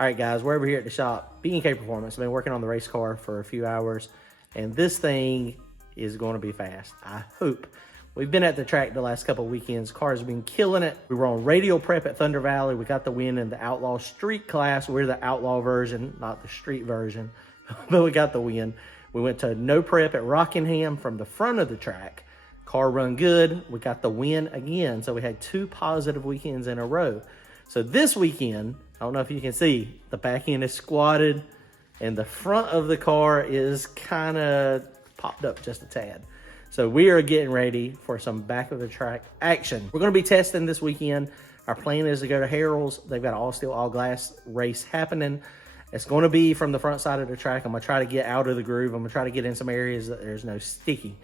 All right, guys, we're over here at the shop, B&K Performance. I've been working on the race car for a few hours, and this thing is going to be fast. I hope. We've been at the track the last couple of weekends. Cars have been killing it. We were on radial prep at Thunder Valley. We got the win in the Outlaw Street class. We're the Outlaw version, not the street version, but we got the win. We went to no prep at Rockingham from the front of the track. Car run good. We got the win again. So we had 2 positive weekends in a row. So this weekend, I don't know if you can see, the back end is squatted and the front of the car is kind of popped up just a tad. So we are getting ready for some back of the track action. We're going to be testing this weekend. Our plan is to go to Harrell's. They've got an all steel, all glass race happening. It's going to be from the front side of the track. I'm going to try to get out of the groove. I'm going to try to get in some areas that there's no sticky.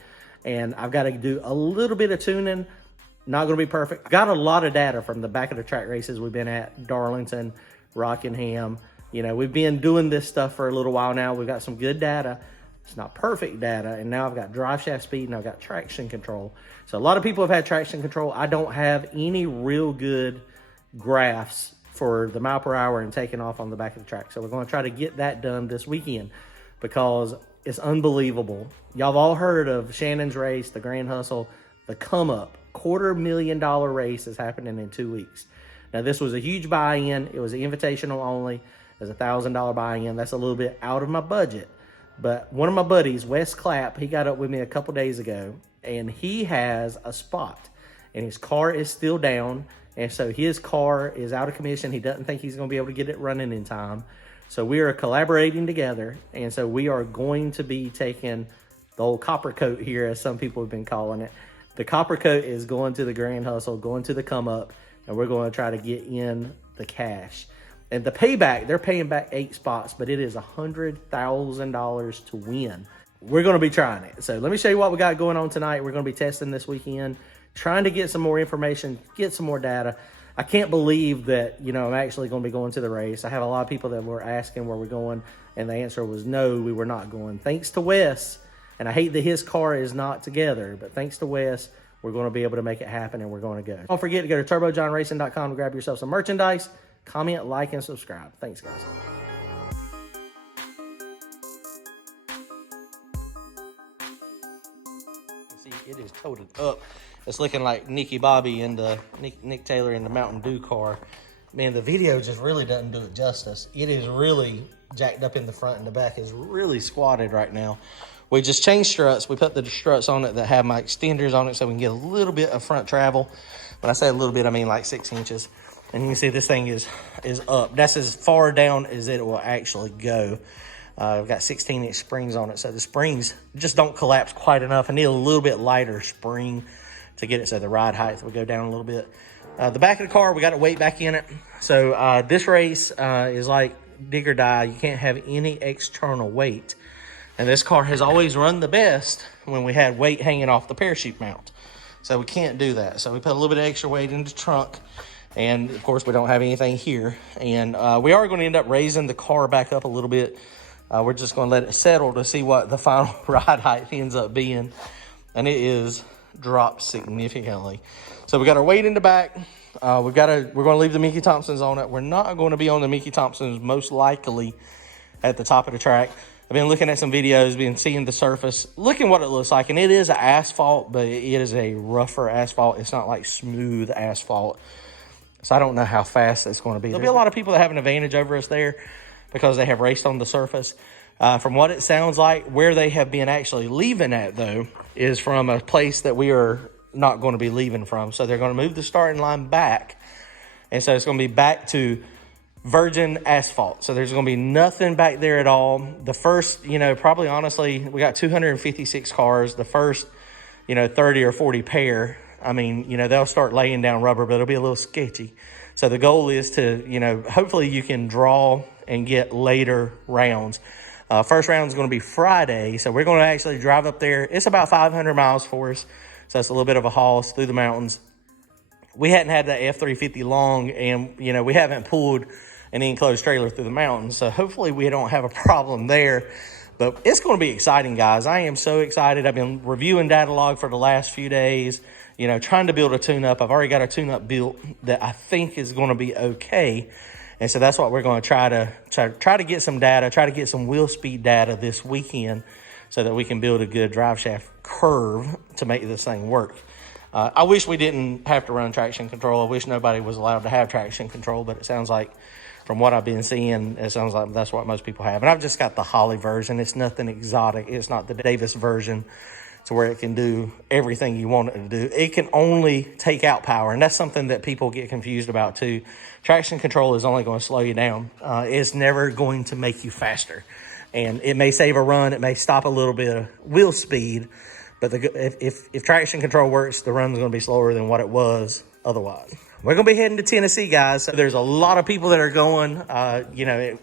And I've got to do a little bit of tuning. Not going to be perfect. Got a lot of data from the back of the track races we've been at, Darlington, Rockingham. You know, we've been doing this stuff for a little while now. We've got some good data. It's not perfect data. And now I've got drive shaft speed and I've got traction control. So a lot of people have had traction control. I don't have any real good graphs for the mile per hour and taking off on the back of the track. So we're going to try to get that done this weekend because it's unbelievable. Y'all have all heard of Shannon's race, the Grand Hustle, the Come Up. $250,000 race is happening in 2 weeks. Now, this was a huge buy-in. It was an invitational only. It was a $1,000 buy-in. That's a little bit out of my budget. But one of my buddies, Wes Clapp, he got up with me a couple days ago, and he has a spot. And his car is still down, and so his car is out of commission. He doesn't think he's going to be able to get it running in time. So we are collaborating together, and so we are going to be taking the old copper coat here, as some people have been calling it. The copper coat is going to the Grand Hustle, going to the Come Up, and we're going to try to get in the cash. And the payback, they're paying back 8 spots, but it is $100,000 to win. We're going to be trying it. So let me show you what we got going on tonight. We're going to be testing this weekend, trying to get some more information, get some more data. I can't believe that, you know, I'm actually going to be going to the race. I have a lot of people that were asking where we're going, and the answer was no, we were not going. Thanks to Wes. And I hate that his car is not together, but thanks to Wes, we're going to be able to make it happen, and we're going to go. Don't forget to go to turbojohnracing.com to grab yourself some merchandise. Comment, like, and subscribe. Thanks, guys. See, it is toted up. It's looking like Nicky Bobby and Nick Taylor in the Mountain Dew car. Man, the video just really doesn't do it justice. It is really jacked up in the front, and the back is really squatted right now. We just changed struts. We put the struts on it that have my extenders on it so we can get a little bit of front travel. When I say a little bit, I mean like 6 inches. And you can see this thing is up. That's as far down as it will actually go. I've got 16-inch springs on it, so the springs just don't collapse quite enough. I need a little bit lighter spring to get it so the ride height will go down a little bit. The back of the car, we got to weight back in it. So this race is like dig or die. You can't have any external weight. And this car has always run the best when we had weight hanging off the parachute mount. So we can't do that. So we put a little bit of extra weight in the trunk. And, of course, we don't have anything here. And we are going to end up raising the car back up a little bit. We're just going to let it settle to see what the final ride height ends up being. And it is dropped significantly. So we got our weight in the back. We're going to leave the Mickey Thompsons on it. We're not going to be on the Mickey Thompsons most likely at the top of the track. I've been looking at some videos, been seeing the surface, looking what it looks like. And it is an asphalt, but it is a rougher asphalt. It's not like smooth asphalt. So I don't know how fast it's going to be. There'll be a lot of people that have an advantage over us there because they have raced on the surface. From what it sounds like, where they have been actually leaving at, though, is from a place that we are not going to be leaving from. So they're going to move the starting line back. And so it's going to be back to virgin asphalt. So there's going to be nothing back there at all. The first, you know, probably honestly, we got 256 cars. The first, you know, 30 or 40 pair, I mean, you know, they'll start laying down rubber, but it'll be a little sketchy. So the goal is to, you know, hopefully you can draw and get later rounds. First round is going to be Friday. So we're going to actually drive up there. It's about 500 miles for us. So it's a little bit of a haul through the mountains. We hadn't had that F-350 long, and, you know, we haven't pulled an enclosed trailer through the mountains. So hopefully we don't have a problem there. But it's going to be exciting, guys. I am so excited. I've been reviewing data log for the last few days, you know, trying to build a tune-up. I've already got a tune-up built that I think is going to be okay. And so that's what we're going to try to get some data, try to get some wheel speed data this weekend so that we can build a good drive shaft curve to make this thing work. I wish we didn't have to run traction control. I wish nobody was allowed to have traction control, but it sounds like from what I've been seeing, it sounds like that's what most people have. And I've just got the Holley version. It's nothing exotic. It's not the Davis version to where it can do everything you want it to do. It can only take out power, and that's something that people get confused about too. Traction control is only going to slow you down. It's never going to make you faster. And it may save a run. It may stop a little bit of wheel speed. But if traction control works, the run's going to be slower than what it was otherwise. We're going to be heading to Tennessee, guys. So there's a lot of people that are going.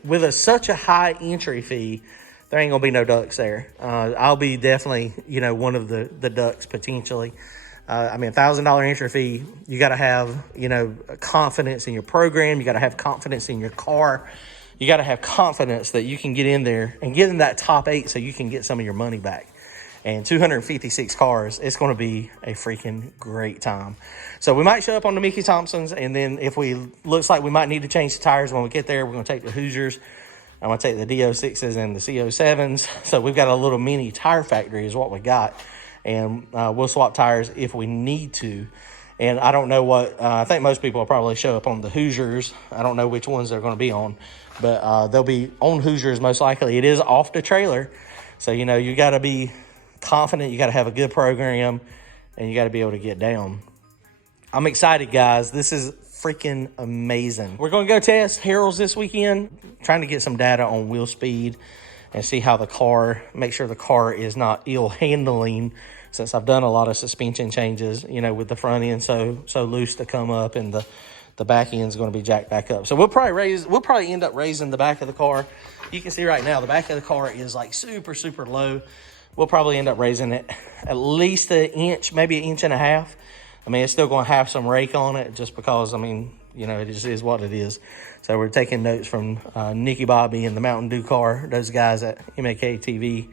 With such a high entry fee, there ain't going to be no ducks there. I'll be definitely, one of the ducks potentially. $1,000 entry fee, you got to have, confidence in your program. You got to have confidence in your car. You got to have confidence that you can get in there and get in that top 8 so you can get some of your money back. And 256 cars, it's going to be a freaking great time. So we might show up on the Mickey Thompsons, and then looks like we might need to change the tires when we get there, we're going to take the Hoosiers. I'm going to take the D06s and the CO7s. So we've got a little mini tire factory is what we got. And we'll swap tires if we need to. And I don't know I think most people will probably show up on the Hoosiers. I don't know which ones they're going to be on. But they'll be on Hoosiers most likely. It is off the trailer. So, you got to be confident. You got to have a good program. And you got to be able to get down. I'm excited, guys. This is freaking amazing. We're going to go test Harold's this weekend. Trying to get some data on wheel speed and see how make sure the car is not ill handling, since I've done a lot of suspension changes, with the front end so loose to come up and the back end is going to be jacked back up. So we'll probably end up raising the back of the car. You can see right now, the back of the car is like super, super low. We'll probably end up raising it at least an inch, maybe 1.5 inches. It's still going to have some rake on it just because, it just is what it is. So we're taking notes from Nicky Bobby and the Mountain Dew car, those guys at MAK TV.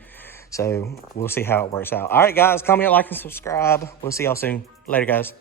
So we'll see how it works out. All right, guys, comment, like, and subscribe. We'll see y'all soon. Later, guys.